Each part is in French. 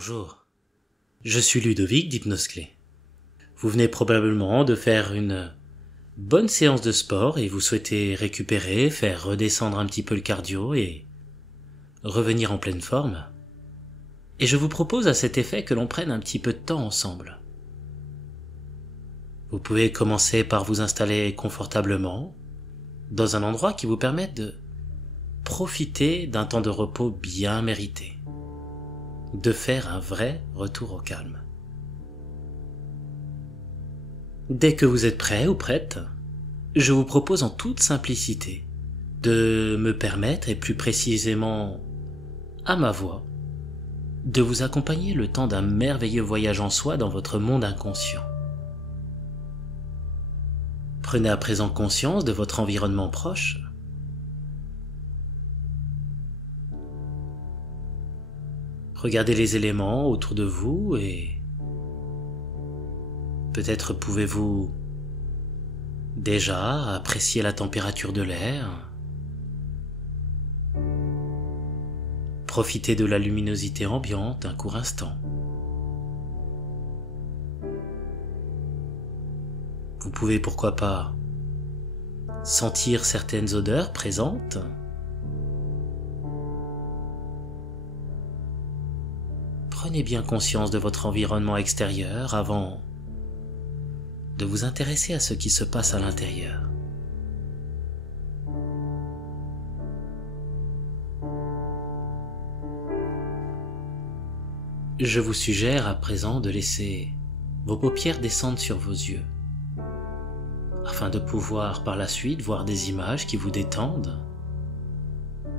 Bonjour, je suis Ludovic d'Hypnosclé. Vous venez probablement de faire une bonne séance de sport et vous souhaitez récupérer, faire redescendre un petit peu le cardio et revenir en pleine forme. Et je vous propose à cet effet que l'on prenne un petit peu de temps ensemble. Vous pouvez commencer par vous installer confortablement dans un endroit qui vous permette de profiter d'un temps de repos bien mérité, de faire un vrai retour au calme. Dès que vous êtes prêt ou prête, je vous propose en toute simplicité de me permettre, et plus précisément à ma voix, de vous accompagner le temps d'un merveilleux voyage en soi dans votre monde inconscient. Prenez à présent conscience de votre environnement proche. Regardez les éléments autour de vous et peut-être pouvez-vous déjà apprécier la température de l'air, profiter de la luminosité ambiante un court instant. Vous pouvez pourquoi pas sentir certaines odeurs présentes. Prenez bien conscience de votre environnement extérieur avant de vous intéresser à ce qui se passe à l'intérieur. Je vous suggère à présent de laisser vos paupières descendre sur vos yeux, afin de pouvoir par la suite voir des images qui vous détendent.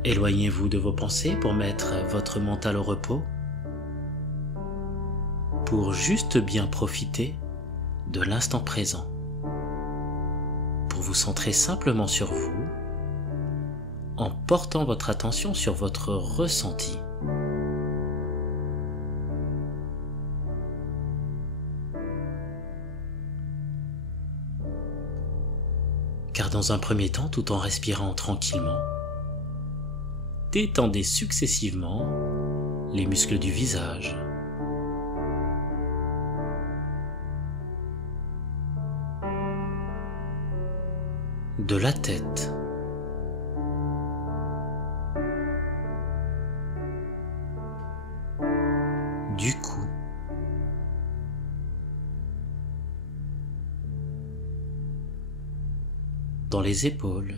Éloignez-vous de vos pensées pour mettre votre mental au repos, pour juste bien profiter de l'instant présent, pour vous centrer simplement sur vous, en portant votre attention sur votre ressenti. Car dans un premier temps, tout en respirant tranquillement, détendez successivement les muscles du visage, de la tête, du cou, dans les épaules,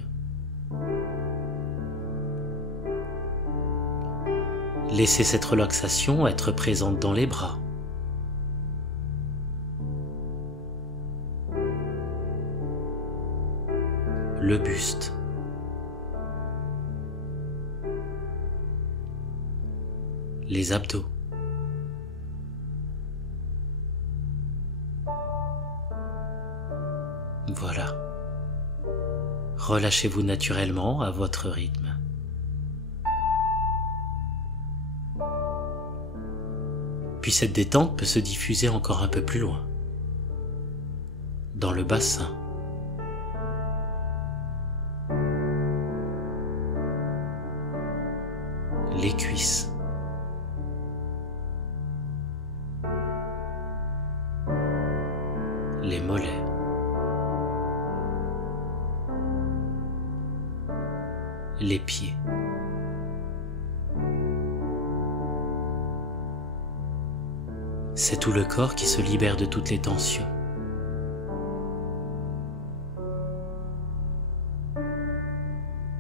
laissez cette relaxation être présente dans les bras, le buste, les abdos, voilà. Relâchez-vous naturellement à votre rythme. Puis cette détente peut se diffuser encore un peu plus loin, dans le bassin, les cuisses, les mollets, les pieds, c'est tout le corps qui se libère de toutes les tensions.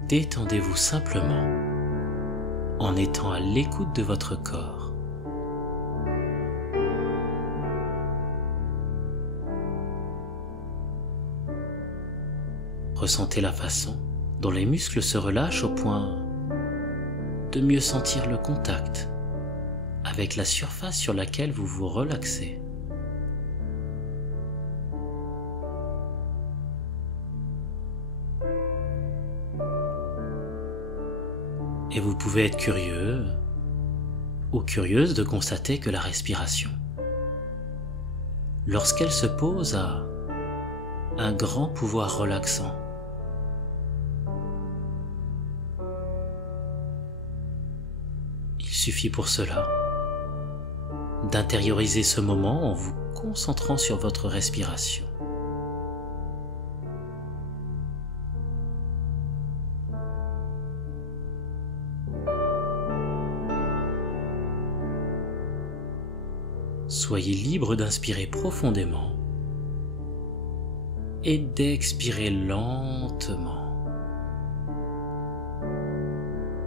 Détendez-vous simplement en étant à l'écoute de votre corps. Ressentez la façon dont les muscles se relâchent au point de mieux sentir le contact avec la surface sur laquelle vous vous relaxez. Et vous pouvez être curieux ou curieuse de constater que la respiration, lorsqu'elle se pose, a un grand pouvoir relaxant. Il suffit pour cela d'intérioriser ce moment en vous concentrant sur votre respiration. Soyez libre d'inspirer profondément et d'expirer lentement,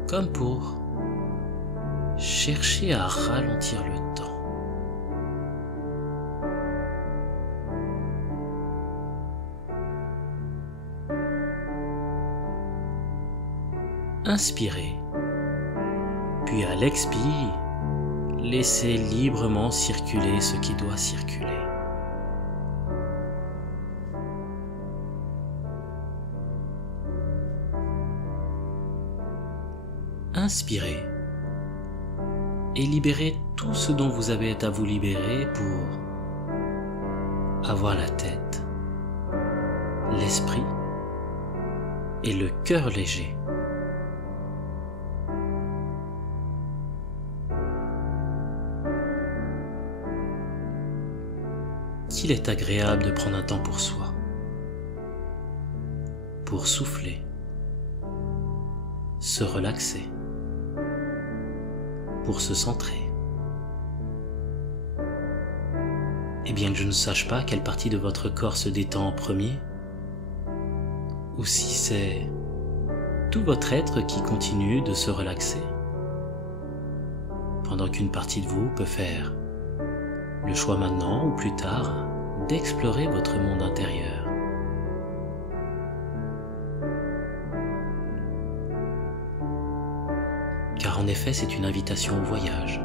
comme pour chercher à ralentir le temps. Inspirez, puis à l'expire, laissez librement circuler ce qui doit circuler. Inspirez et libérez tout ce dont vous avez à vous libérer pour avoir la tête, l'esprit et le cœur léger. Qu'il est agréable de prendre un temps pour soi, pour souffler, se relaxer, pour se centrer. Et bien que je ne sache pas quelle partie de votre corps se détend en premier, ou si c'est tout votre être qui continue de se relaxer, pendant qu'une partie de vous peut faire le choix maintenant ou plus tard d'explorer votre monde intérieur. Car en effet, c'est une invitation au voyage,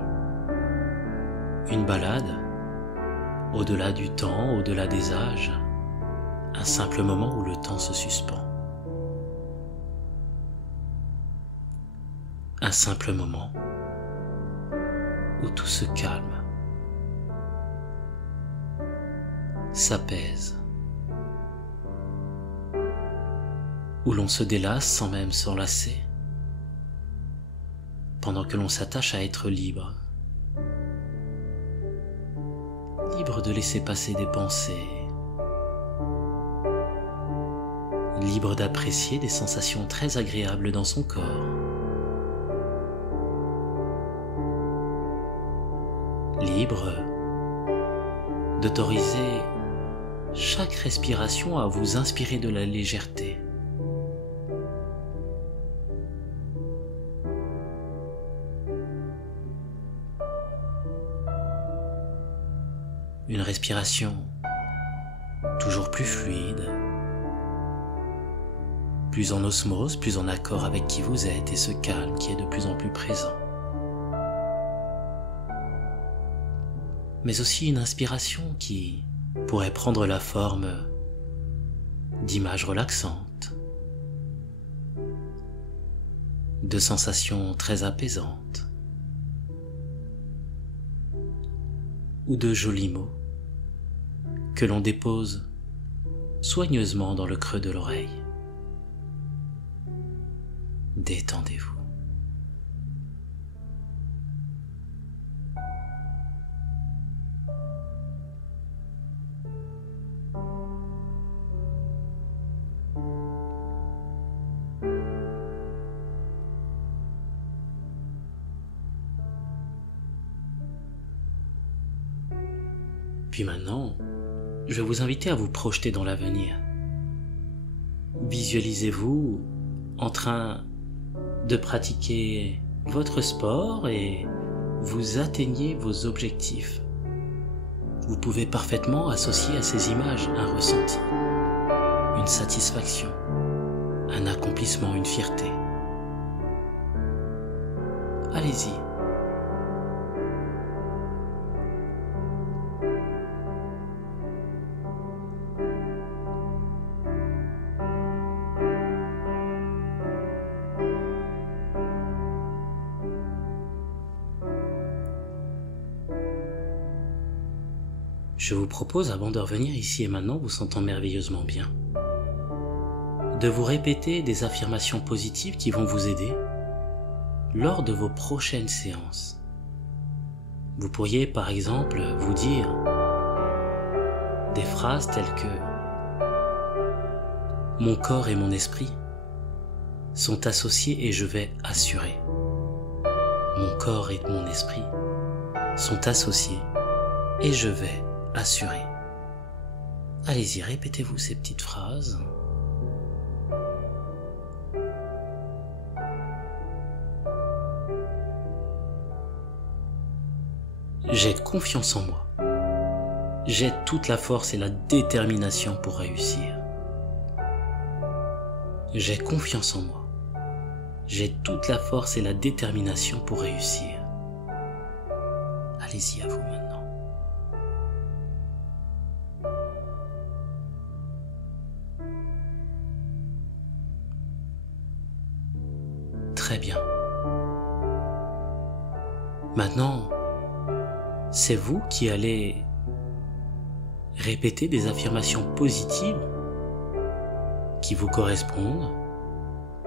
une balade, au-delà du temps, au-delà des âges, un simple moment où le temps se suspend. Un simple moment où tout se calme, s'apaise, où l'on se délasse sans même s'enlacer, pendant que l'on s'attache à être libre, libre de laisser passer des pensées, libre d'apprécier des sensations très agréables dans son corps, libre d'autoriser chaque respiration à vous inspirer de la légèreté. Une respiration toujours plus fluide, plus en osmose, plus en accord avec qui vous êtes et ce calme qui est de plus en plus présent. Mais aussi une inspiration qui pourrait prendre la forme d'images relaxantes, de sensations très apaisantes, ou de jolis mots que l'on dépose soigneusement dans le creux de l'oreille. Détendez-vous. Puis maintenant, je vais vous inviter à vous projeter dans l'avenir. Visualisez-vous en train de pratiquer votre sport et vous atteignez vos objectifs. Vous pouvez parfaitement associer à ces images un ressenti, une satisfaction, un accomplissement, une fierté. Allez-y. Je vous propose, avant de revenir ici et maintenant, vous sentant merveilleusement bien, de vous répéter des affirmations positives qui vont vous aider lors de vos prochaines séances. Vous pourriez par exemple vous dire des phrases telles que « Mon corps et mon esprit sont associés et je vais assurer. Mon corps et mon esprit sont associés et je vais assurer. » Allez-y, répétez-vous ces petites phrases. J'ai confiance en moi. J'ai toute la force et la détermination pour réussir. J'ai confiance en moi. J'ai toute la force et la détermination pour réussir. Allez-y, à vous maintenant. Très bien. Maintenant, c'est vous qui allez répéter des affirmations positives qui vous correspondent,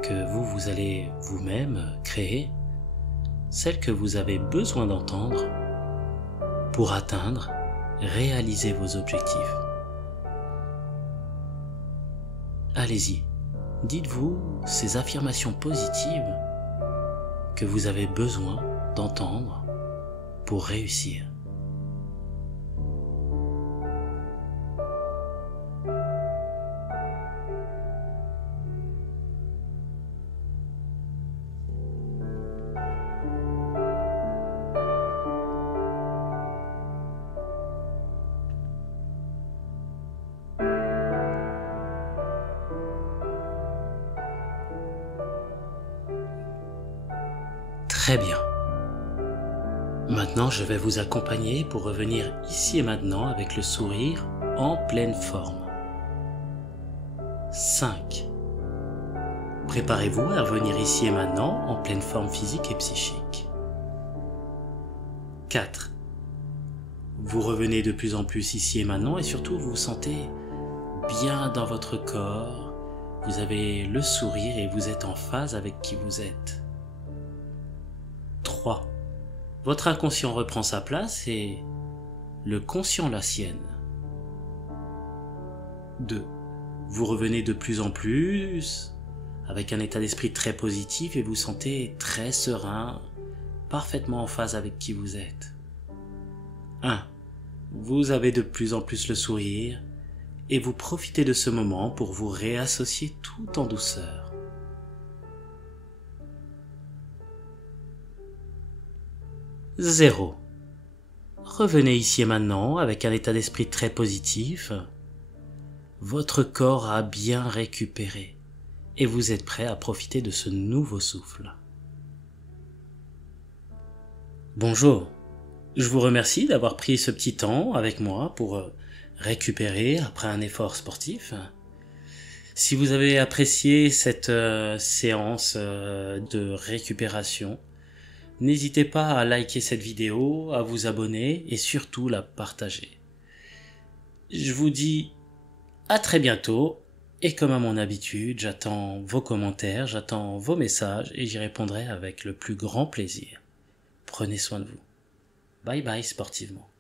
que vous allez vous-même créer, celles que vous avez besoin d'entendre pour atteindre, réaliser vos objectifs. Allez-y, dites-vous ces affirmations positives que vous avez besoin d'entendre pour réussir. Très bien. Maintenant, je vais vous accompagner pour revenir ici et maintenant avec le sourire en pleine forme. 5. Préparez-vous à revenir ici et maintenant en pleine forme physique et psychique. 4. Vous revenez de plus en plus ici et maintenant et surtout vous vous sentez bien dans votre corps. Vous avez le sourire et vous êtes en phase avec qui vous êtes. 3. Votre inconscient reprend sa place et le conscient la sienne. 2. Vous revenez de plus en plus avec un état d'esprit très positif et vous sentez très serein, parfaitement en phase avec qui vous êtes. 1. Vous avez de plus en plus le sourire et vous profitez de ce moment pour vous réassocier tout en douceur. 0. Revenez ici et maintenant avec un état d'esprit très positif. Votre corps a bien récupéré et vous êtes prêt à profiter de ce nouveau souffle. Bonjour, je vous remercie d'avoir pris ce petit temps avec moi pour récupérer après un effort sportif. Si vous avez apprécié cette séance de récupération, n'hésitez pas à liker cette vidéo, à vous abonner et surtout la partager. Je vous dis à très bientôt et comme à mon habitude, j'attends vos commentaires, j'attends vos messages et j'y répondrai avec le plus grand plaisir. Prenez soin de vous. Bye bye sportivement.